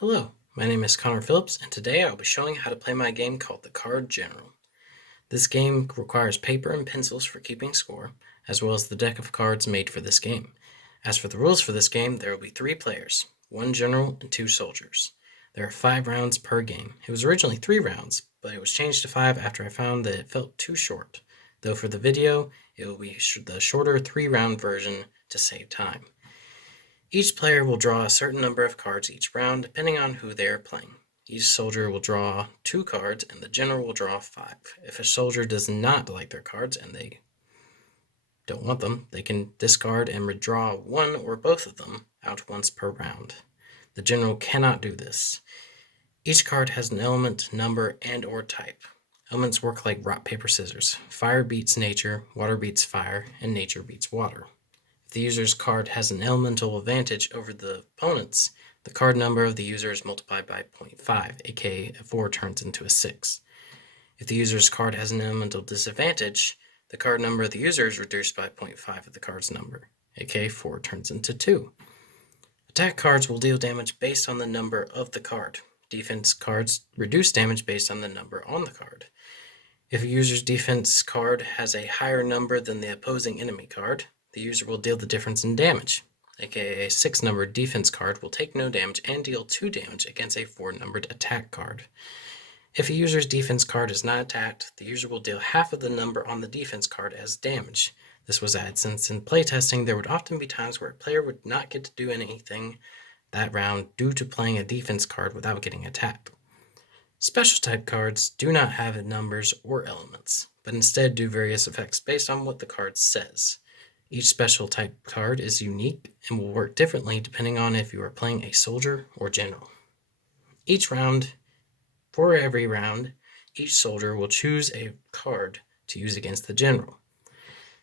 Hello, my name is Connor Phillips, and today I will be showing how to play my game called the Card General. This game requires paper and pencils for keeping score, as well as the deck of cards made for this game. As for the rules for this game, there will be 3 players, 1 general and 2 soldiers. There are 5 rounds per game. It was originally 3 rounds, but it was changed to 5 after I found that it felt too short, though for the video, it will be the shorter 3-round version to save time. Each player will draw a certain number of cards each round, depending on who they are playing. Each soldier will draw 2 cards, and the general will draw 5. If a soldier does not like their cards and they don't want them, they can discard and redraw one or both of them out once per round. The general cannot do this. Each card has an element, number, and or type. Elements work like rock, paper, scissors. Fire beats nature, water beats fire, and nature beats water. If the user's card has an elemental advantage over the opponent's, the card number of the user is multiplied by 0.5, aka a 4 turns into a 6. If the user's card has an elemental disadvantage, the card number of the user is reduced by 0.5 of the card's number, aka 4 turns into 2. Attack cards will deal damage based on the number of the card. Defense cards reduce damage based on the number on the card. If a user's defense card has a higher number than the opposing enemy card, the user will deal the difference in damage, aka a 6-numbered defense card will take no damage and deal 2 damage against a 4-numbered attack card. If a user's defense card is not attacked, the user will deal half of the number on the defense card as damage. This was added since in playtesting there would often be times where a player would not get to do anything that round due to playing a defense card without getting attacked. Special type cards do not have numbers or elements, but instead do various effects based on what the card says. Each special type card is unique and will work differently depending on if you are playing a soldier or general. For every round, each soldier will choose a card to use against the general.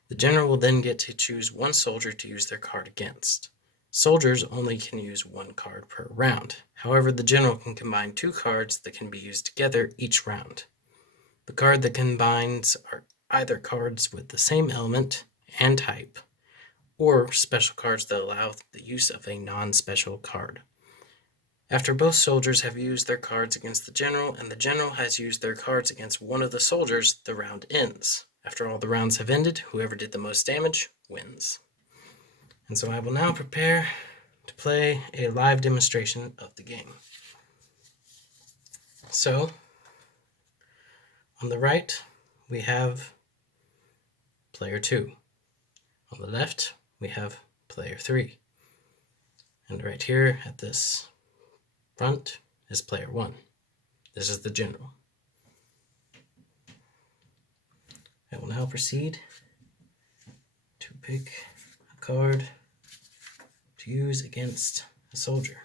The general will then get to choose 1 soldier to use their card against. Soldiers only can use 1 card per round. However, the general can combine 2 cards that can be used together each round. The card that combines are either cards with the same element and type, or special cards that allow the use of a non-special card. After both soldiers have used their cards against the general, and the general has used their cards against one of the soldiers, the round ends. After all the rounds have ended, whoever did the most damage wins. And so I will now prepare to play a live demonstration of the game. So, on the right, we have player 2. On the left, we have player 3. And right here at this front is player 1. This is the general. I will now proceed to pick a card to use against a soldier.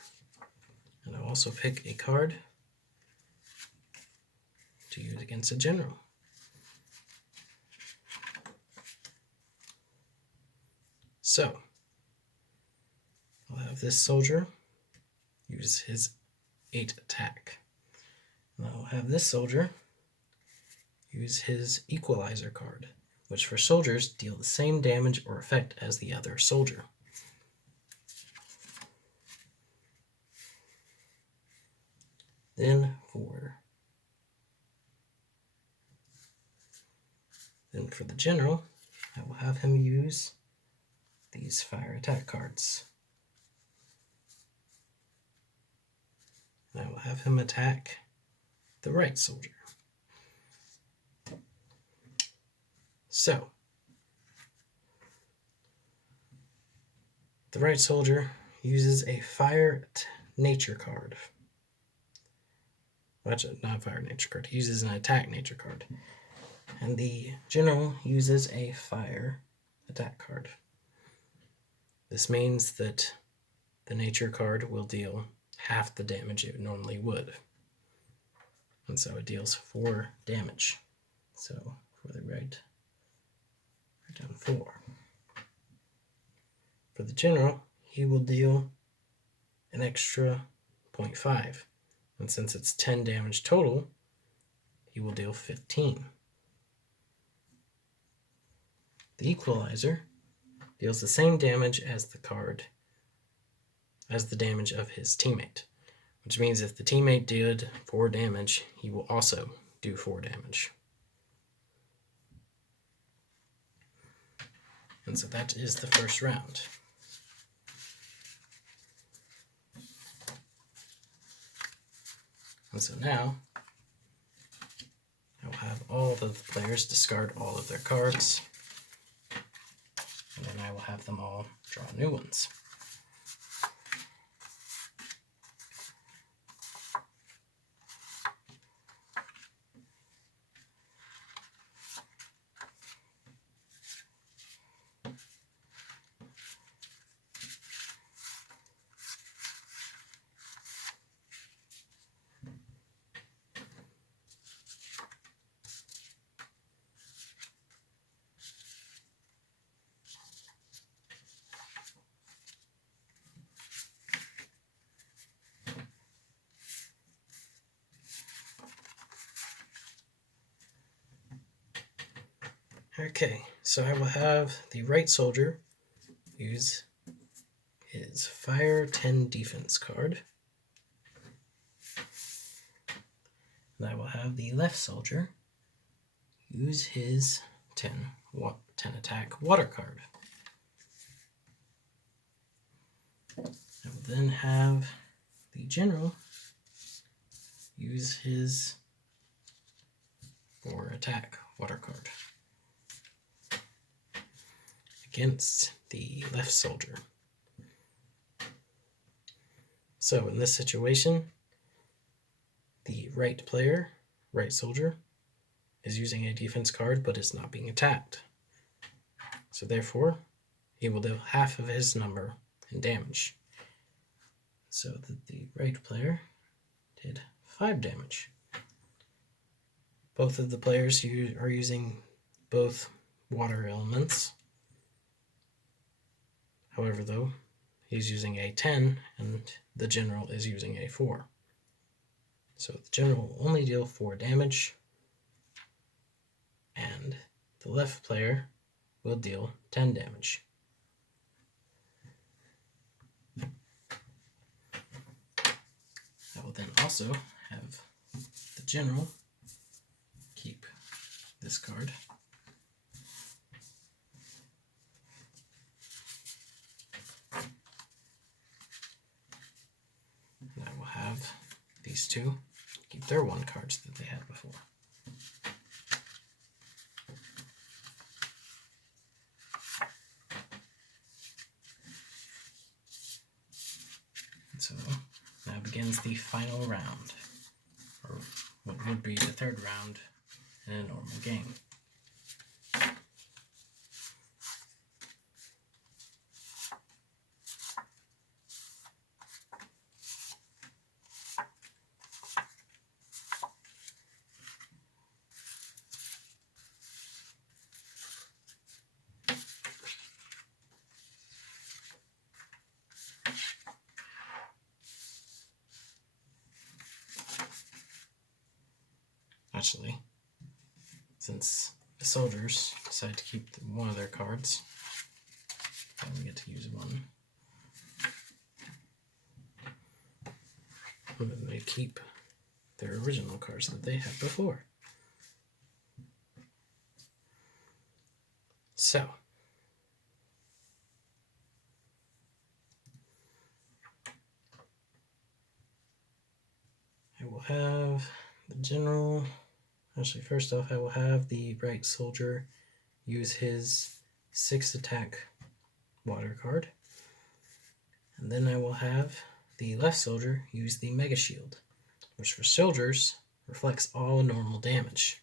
And I'll also pick a card to use against a general. So, I'll have this soldier use his 8 attack. And I'll have this soldier use his equalizer card, which for soldiers deal the same damage or effect as the other soldier. Then for the general, I will have him use these fire attack cards. And I will have him attack the right soldier. So, the right soldier uses a fire nature card. Not fire nature card, he uses an attack nature card. And the general uses a fire attack card. This means that the nature card will deal half the damage it normally would. And so it deals 4 damage. So for the right down 4. For the general, he will deal an extra 0.5. And since it's 10 damage total, he will deal 15. The equalizer deals the same damage as the damage of his teammate, which means if the teammate did 4 damage, he will also do 4 damage. And so that is the first round. And so now, I will have all of the players discard all of their cards, and then I will have them all draw new ones. Okay, so I will have the right soldier use his Fire 10 defense card. And I will have the left soldier use his 10 attack water card. I will then have the general use his 4 attack water card against the left soldier. So in this situation, the right soldier, is using a defense card but is not being attacked. So therefore, he will do half of his number in damage. So that the right player did 5 damage. Both of the players are using both water elements. However, though, he's using a 10 and the general is using a 4. So the general will only deal 4 damage, and the left player will deal 10 damage. I will then also have the general keep this card. And I will have these two keep their 1 cards that they had before. And so now begins the final round, or what would be the 3rd round in a normal game. Actually, since the soldiers decide to keep one of their cards, I only get to use 1. And then they keep their original cards that they had before. So, I will have the general. Actually, first off, I will have the right soldier use his 6 attack water card. And then I will have the left soldier use the Mega Shield, which for soldiers reflects all normal damage.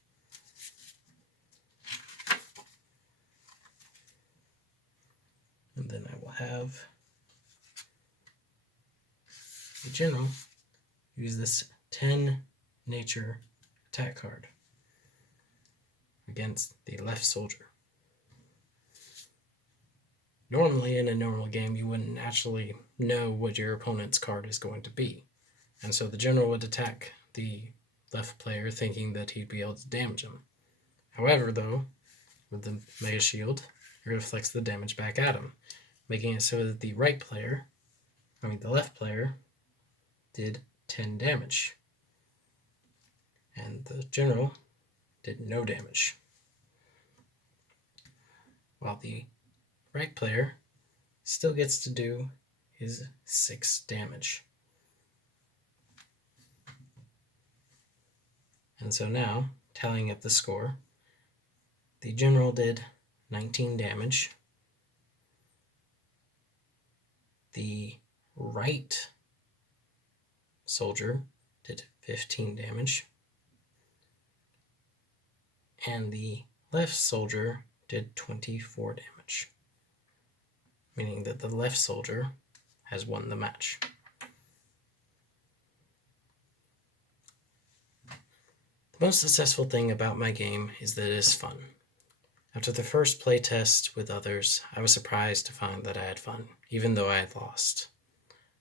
And then I will have the general use this 10 nature attack card against the left soldier. Normally, in a normal game, you wouldn't actually know what your opponent's card is going to be. And so the general would attack the left player thinking that he'd be able to damage him. However, though, with the Mega Shield, it reflects the damage back at him, making it so that the left player, did 10 damage. And the general did no damage. While the right player still gets to do his 6 damage. And so now, tallying up the score, the general did 19 damage. The right soldier did 15 damage. And the left soldier did 24 damage, meaning that the left soldier has won the match. The most successful thing about my game is that it is fun. After the first playtest with others, I was surprised to find that I had fun, even though I had lost.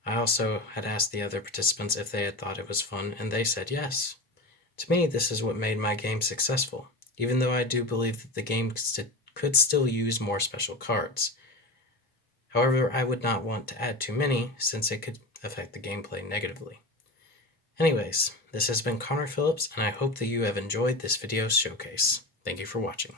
I also had asked the other participants if they had thought it was fun, and they said yes. To me, this is what made my game successful, even though I do believe that the game could still use more special cards. However, I would not want to add too many, since it could affect the gameplay negatively. Anyways, this has been Connor Phillips, and I hope that you have enjoyed this video showcase. Thank you for watching.